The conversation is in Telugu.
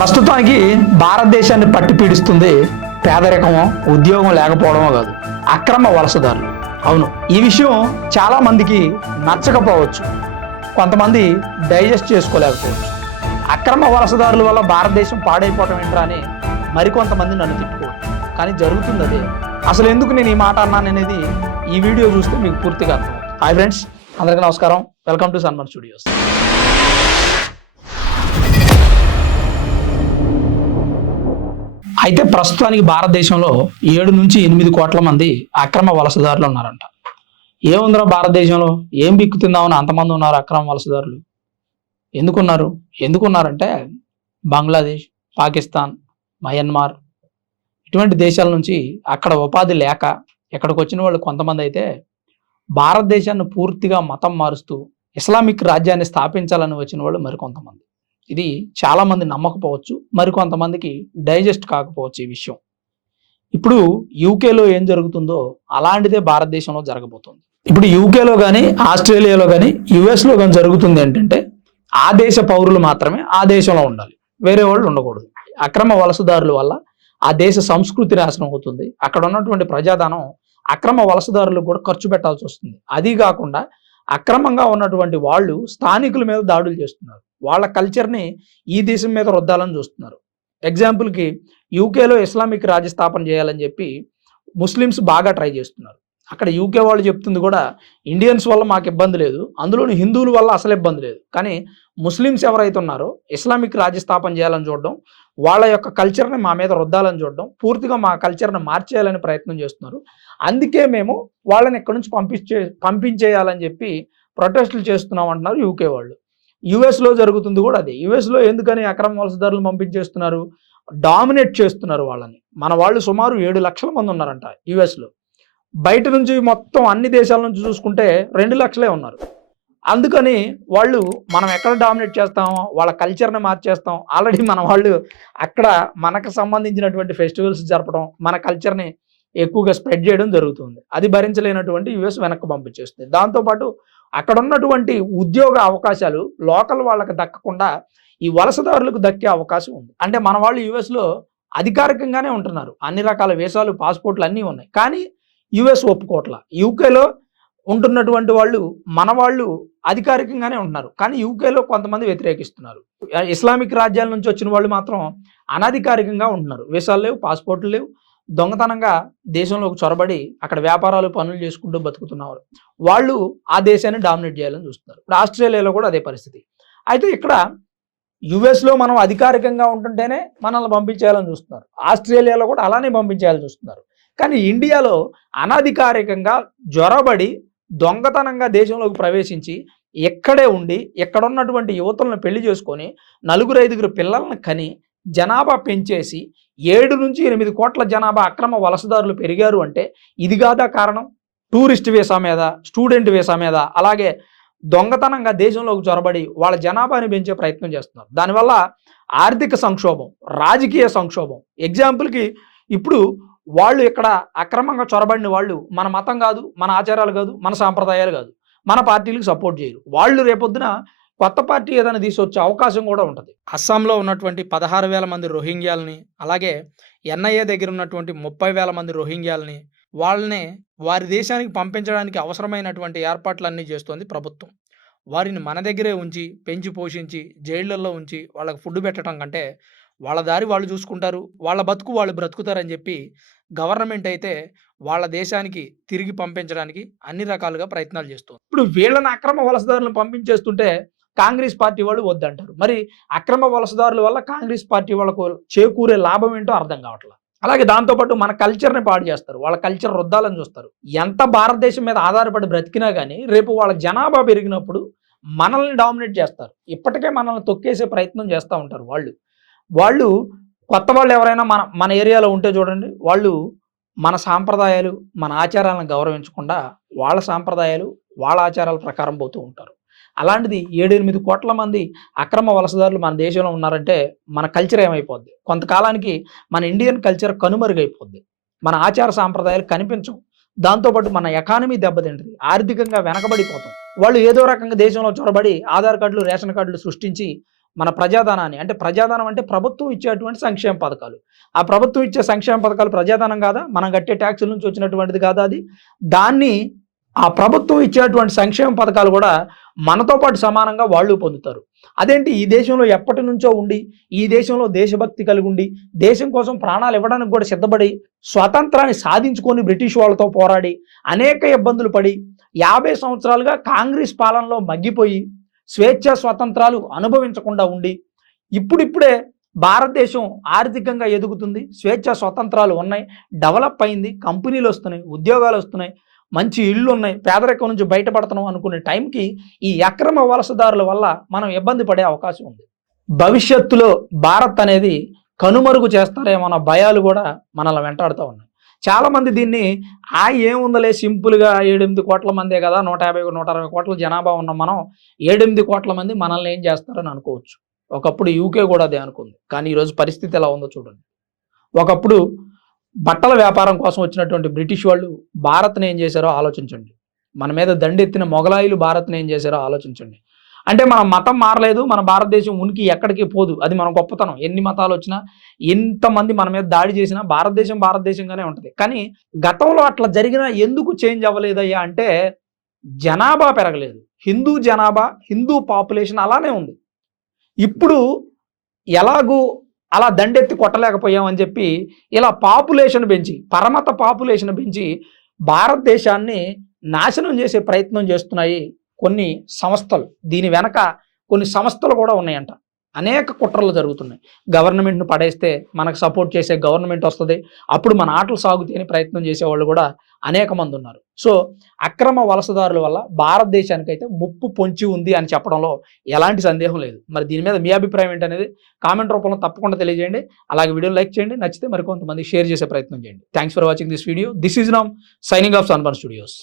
ప్రస్తుతానికి భారతదేశాన్ని పట్టి పీడిస్తుంది పేదరికమో ఉద్యోగం లేకపోవడమో కాదు అక్రమ వలసదారులు. అవును ఈ విషయం చాలా మందికి నచ్చకపోవచ్చు. కొంతమంది డైజెస్ట్ చేసుకోలేకపోవచ్చు. అక్రమ వలసదారుల వల్ల భారతదేశం పాడైపోవటం ఏంట్రా అని మరికొంతమంది నన్ను తిట్టుకోవచ్చు. కానీ జరుగుతుంది అదే. అసలు ఎందుకు నేను ఈ మాట అన్నాను అనేది ఈ వీడియో చూస్తే మీకు పూర్తిగా అర్థం హాయ్ ఫ్రెండ్స్ అందరికీ నమస్కారం. వెల్కమ్ టు సన్మన్ స్టూడియోస్. అయితే ప్రస్తుతానికి భారతదేశంలో ఏడు నుంచి ఎనిమిది కోట్ల మంది అక్రమ వలసదారులు ఉన్నారంట. ఏముందిరా భారతదేశంలో? ఏం బిక్కుతుందామని అంతమంది ఉన్నారు అక్రమ వలసదారులు. ఎందుకున్నారు? ఎందుకున్నారంటే బంగ్లాదేశ్ పాకిస్తాన్ మయన్మార్ ఇటువంటి దేశాల నుంచి అక్కడ ఉపాధి లేక ఇక్కడికి వచ్చిన వాళ్ళు కొంతమంది అయితే భారతదేశాన్ని పూర్తిగా మతం మారుస్తూ ఇస్లామిక్ రాజ్యాన్ని స్థాపించాలని వచ్చిన వాళ్ళు మరికొంతమంది ఇది చాలామంది నమ్మకపోవచ్చు మరికొంతమందికి డైజెస్ట్ కాకపోవచ్చు ఈ విషయం. ఇప్పుడు యూకేలో ఏం జరుగుతుందో అలాంటిదే భారతదేశంలో జరగబోతుంది. ఇప్పుడు యూకేలో కానీ ఆస్ట్రేలియాలో కానీ యుఎస్లో కానీ జరుగుతుంది ఏంటంటే ఆ దేశ పౌరులు మాత్రమే ఆ దేశంలో ఉండాలి. వేరే వాళ్ళు ఉండకూడదు. అక్రమ వలసదారుల వల్ల ఆ దేశ సంస్కృతి నాశనం అవుతుంది. అక్కడ ఉన్నటువంటి ప్రజాధనం అక్రమ వలసదారులకు కూడా ఖర్చు పెట్టాల్సి వస్తుంది. అది కాకుండా అక్రమంగా ఉన్నటువంటి వాళ్ళు స్థానికుల మీద దాడులు చేస్తున్నారు. వాళ్ళ కల్చర్ని ఈ దేశం మీద రుద్దాలని చూస్తున్నారు. ఎగ్జాంపుల్కి యూకేలో ఇస్లామిక్ రాజ్య స్థాపన చేయాలని చెప్పి ముస్లిమ్స్ బాగా ట్రై చేస్తున్నారు. అక్కడ యూకే వాళ్ళు చెప్తుంది కూడా ఇండియన్స్ వల్ల మాకు ఇబ్బంది లేదు అందులోని హిందువుల వల్ల అసలు ఇబ్బంది లేదు. కానీ ముస్లిమ్స్ ఎవరైతే ఉన్నారో ఇస్లామిక్ రాజ్య స్థాపన చేయాలని చూడడం వాళ్ళ యొక్క కల్చర్ని మా మీద రుద్దాలని చూడడం పూర్తిగా మా కల్చర్ని మార్చేయాలని ప్రయత్నం చేస్తున్నారు. అందుకే మేము వాళ్ళని ఎక్కడి నుంచి పంపించే పంపించేయాలని చెప్పి ప్రొటెస్టులు చేస్తున్నాం అంటున్నారు యూకే వాళ్ళు. యుఎస్లో జరుగుతుంది కూడా అదే. యుఎస్లో ఎందుకని అక్రమ వలసదారులు పంపించేస్తున్నారు? డామినేట్ చేస్తున్నారు వాళ్ళని. మన వాళ్ళు సుమారు ఏడు లక్షల మంది ఉన్నారంట యుఎస్లో బయట నుంచి మొత్తం అన్ని దేశాల నుంచి చూసుకుంటే రెండు లక్షలే ఉన్నారు. అందుకని వాళ్ళు మనం ఎక్కడ డామినేట్ చేస్తామో వాళ్ళ కల్చర్ని మార్చేస్తాం. ఆల్రెడీ మన వాళ్ళు అక్కడ మనకు సంబంధించినటువంటి ఫెస్టివల్స్ జరపడం మన కల్చర్ని ఎక్కువగా స్ప్రెడ్ చేయడం జరుగుతుంది. అది భరించలేనటువంటి యుఎస్ వెనక్కి పంపించేస్తుంది. దాంతోపాటు అక్కడ ఉన్నటువంటి ఉద్యోగ అవకాశాలు లోకల్ వాళ్ళకి దక్కకుండా ఈ వలసదారులకు దక్కే అవకాశం ఉంది. అంటే మన వాళ్ళు యుఎస్లో అధికారికంగానే ఉంటున్నారు. అన్ని రకాల వేషాలు పాస్పోర్ట్లు అన్నీ ఉన్నాయి. కానీ యుఎస్ ఒప్పుకోవట్ల. యూకేలో ఉంటున్నటువంటి వాళ్ళు మన వాళ్ళు అధికారికంగానే ఉంటున్నారు. కానీ యూకేలో కొంతమంది వ్యతిరేకిస్తున్నారు. ఇస్లామిక్ రాజ్యాల నుంచి వచ్చిన వాళ్ళు మాత్రం అనధికారికంగా ఉంటున్నారు. వీసాలు లేవు పాస్పోర్ట్లు లేవు. దొంగతనంగా దేశంలోకి చొరబడి అక్కడ వ్యాపారాలు పనులు చేసుకుంటూ బతుకుతున్నారు వాళ్ళు ఆ దేశాన్ని డామినేట్ చేయాలని చూస్తున్నారు. ఇప్పుడు ఆస్ట్రేలియాలో కూడా అదే పరిస్థితి. అయితే ఇక్కడ యుఎస్లో మనం అధికారికంగా ఉంటుంటేనే మనల్ని పంపించేయాలని చూస్తున్నారు. ఆస్ట్రేలియాలో కూడా అలానే పంపించేయాలని చూస్తున్నారు. కానీ ఇండియాలో అనధికారికంగా జ్వరబడి దొంగతనంగా దేశంలోకి ప్రవేశించి ఎక్కడే ఉండి ఎక్కడున్నటువంటి యువతులను పెళ్ళి చేసుకొని నలుగురు ఐదుగురు పిల్లలను కని జనాభా పెంచేసి ఏడు నుంచి ఎనిమిది కోట్ల జనాభా అక్రమ వలసదారులు పెరిగారు అంటే ఇది కాదా కారణం? టూరిస్ట్ వీసా మీద స్టూడెంట్ వీసా మీద అలాగే దొంగతనంగా దేశంలోకి చొరబడి వాళ్ళ జనాభాని పెంచే ప్రయత్నం చేస్తున్నారు. దానివల్ల ఆర్థిక సంక్షోభం రాజకీయ సంక్షోభం. ఎగ్జాంపుల్కి ఇప్పుడు వాళ్ళు ఇక్కడ అక్రమంగా చొరబడిన వాళ్ళు మన మతం కాదు మన ఆచారాలు కాదు మన సాంప్రదాయాలు కాదు. మన పార్టీలకు సపోర్ట్ చేయరు. వాళ్ళు రేపొద్దున కొత్త పార్టీ ఏదైనా తీసుకొచ్చే అవకాశం కూడా ఉంటుంది. అస్సాంలో ఉన్నటువంటి పదహారు వేల మంది రోహింగ్యాలని అలాగే ఎన్ఐఏ దగ్గర ఉన్నటువంటి ముప్పై వేల మంది రోహింగ్యాలని వాళ్ళని వారి దేశానికి పంపించడానికి అవసరమైనటువంటి ఏర్పాట్లన్నీ చేస్తోంది ప్రభుత్వం. వారిని మన దగ్గరే ఉంచి పెంచి పోషించి జైళ్ళల్లో ఉంచి వాళ్ళకి ఫుడ్ పెట్టడం కంటే వాళ్ళ దారి వాళ్ళు చూసుకుంటారు వాళ్ళ బతుకు వాళ్ళు బ్రతుకుతారని చెప్పి గవర్నమెంట్ అయితే వాళ్ళ దేశానికి తిరిగి పంపించడానికి అన్ని రకాలుగా ప్రయత్నాలు చేస్తుంది. ఇప్పుడు వీళ్ళని అక్రమ వలసదారులను పంపించేస్తుంటే కాంగ్రెస్ పార్టీ వాళ్ళు వద్దంటారు. మరి అక్రమ వలసదారుల వల్ల కాంగ్రెస్ పార్టీ వాళ్ళకు చేకూరే లాభం ఏంటో అర్థం కావట్లేదు అలాగే దాంతోపాటు మన కల్చర్ని పాడు చేస్తారు. వాళ్ళ కల్చర్ రుద్దాలని చూస్తారు. ఎంత భారతదేశం మీద ఆధారపడి బ్రతికినా కానీ రేపు వాళ్ళ జనాభా పెరిగినప్పుడు మనల్ని డామినేట్ చేస్తారు. ఇప్పటికే మనల్ని తొక్కేసే ప్రయత్నం చేస్తూ ఉంటారు వాళ్ళు. వాళ్ళు కొత్త వాళ్ళు ఎవరైనా మన మన ఏరియాలో ఉంటే చూడండి వాళ్ళు మన సాంప్రదాయాలు మన ఆచారాలను గౌరవించకుండా వాళ్ళ సాంప్రదాయాలు వాళ్ళ ఆచారాల ప్రకారం పోతూ ఉంటారు. అలాంటిది ఏడెనిమిది కోట్ల మంది అక్రమ వలసదారులు మన దేశంలో ఉన్నారంటే మన కల్చర్ ఏమైపోద్ది? కొంతకాలానికి మన ఇండియన్ కల్చర్ కనుమరుగైపోద్ది. మన ఆచార సాంప్రదాయాలు కనిపించవు. దాంతోపాటు మన ఎకానమీ దెబ్బతింటుంది. ఆర్థికంగా వెనకబడిపోతాం. వాళ్ళు ఏదో రకంగా దేశంలో చొరబడి ఆధార్ కార్డులు రేషన్ కార్డులు సృష్టించి మన ప్రజాధనాన్ని. అంటే ప్రజాధనం అంటే ప్రభుత్వం ఇచ్చేటువంటి సంక్షేమ పథకాలు. ఆ ప్రభుత్వం ఇచ్చే సంక్షేమ పథకాలు ప్రజాధనం కాదా? మనం కట్టే ట్యాక్సుల నుంచి వచ్చినటువంటిది కాదా అది? దాన్ని ఆ ప్రభుత్వం ఇచ్చేటువంటి సంక్షేమ పథకాలు కూడా మనతో పాటు సమానంగా వాళ్ళు పొందుతారు. అదేంటి? ఈ దేశంలో ఎప్పటి నుంచో ఉండి ఈ దేశంలో దేశభక్తి కలిగి ఉండి దేశం కోసం ప్రాణాలు ఇవ్వడానికి కూడా సిద్ధపడి స్వాతంత్రాన్ని సాధించుకొని బ్రిటిష్ వాళ్ళతో పోరాడి అనేక ఇబ్బందులు పడి యాభై సంవత్సరాలుగా కాంగ్రెస్ పాలనలో మగ్గిపోయి స్వేచ్ఛ స్వాతంత్రాలు అనుభవించకుండా ఉండి ఇప్పుడిప్పుడే భారతదేశం ఆర్థికంగా ఎదుగుతుంది. స్వేచ్ఛ స్వాతంత్రాలు ఉన్నాయి. డెవలప్ అయింది. కంపెనీలు వస్తున్నాయి. ఉద్యోగాలు వస్తున్నాయి. మంచి ఇళ్ళు ఉన్నాయి. పేదరికం నుంచి బయటపడుతున్నాం అనుకునే టైంకి ఈ అక్రమ వలసదారుల వల్ల మనం ఇబ్బంది పడే అవకాశం ఉంది. భవిష్యత్తులో భారత్ అనేది కనుమరుగు చేస్తారేమన్న భయాలు కూడా మనల్ని వెంటాడుతూ ఉన్నాయి. చాలామంది దీన్ని ఆ ఏముందలే సింపుల్గా ఏడెనిమిది కోట్ల మందే కదా నూట యాభై నూట అరవై కోట్ల జనాభా ఉన్న మనం ఏడెనిమిది కోట్ల మంది మనల్ని ఏం చేస్తారని అనుకోవచ్చు. ఒకప్పుడు యూకే కూడా అదే అనుకుంది. కానీ ఈరోజు పరిస్థితి ఎలా ఉందో చూడండి. ఒకప్పుడు బట్టల వ్యాపారం కోసం వచ్చినటువంటి బ్రిటిష్ వాళ్ళు భారత్ని ఏం చేశారో ఆలోచించండి. మన మీద దండెత్తిన మొఘలాయిలు భారత్ని ఏం చేశారో ఆలోచించండి. అంటే మన మతం మారలేదు మన భారతదేశం ఉనికి ఎక్కడికి పోదు. అది మన గొప్పతనం. ఎన్ని మతాలు వచ్చినా ఎంతమంది మన మీద దాడి చేసినా భారతదేశం భారతదేశంగానే ఉంటుంది. కానీ గతంలో అట్లా జరిగినా ఎందుకు చేంజ్ అవ్వలేదయ్యా అంటే జనాభా పెరగలేదు. హిందూ జనాభా హిందూ పాపులేషన్ అలానే ఉంది. ఇప్పుడు ఎలాగూ అలా దండెత్తి కొట్టలేకపోయామని చెప్పి ఇలా పాపులేషన్ పెంచి పరమత పాపులేషన్ పెంచి భారతదేశాన్ని నాశనం చేసే ప్రయత్నం చేస్తున్నాయి కొన్ని సంస్థలు దీని వెనక కొన్ని సంస్థలు కూడా ఉన్నాయంట. అనేక కుట్రలు జరుగుతున్నాయి. గవర్నమెంట్ను పడేస్తే మనకు సపోర్ట్ చేసే గవర్నమెంట్ వస్తుంది. అప్పుడు మన ఆటలు సాగుతాయని ప్రయత్నం చేసేవాళ్ళు కూడా అనేక మంది ఉన్నారు. సో అక్రమ వలసదారుల వల్ల భారతదేశానికి అయితే ముప్పు పొంచి ఉంది అని చెప్పడంలో ఎలాంటి సందేహం లేదు. మరి దీని మీద మీ అభిప్రాయం ఏంటనేది కామెంట్ రూపంలో తప్పకుండా తెలియజేయండి. అలాగే వీడియో లైక్ చేయండి. నచ్చితే మరికొంతమంది షేర్ చేసే ప్రయత్నం చేయండి. Thanks for watching this video this is NAM signing off sunburn studios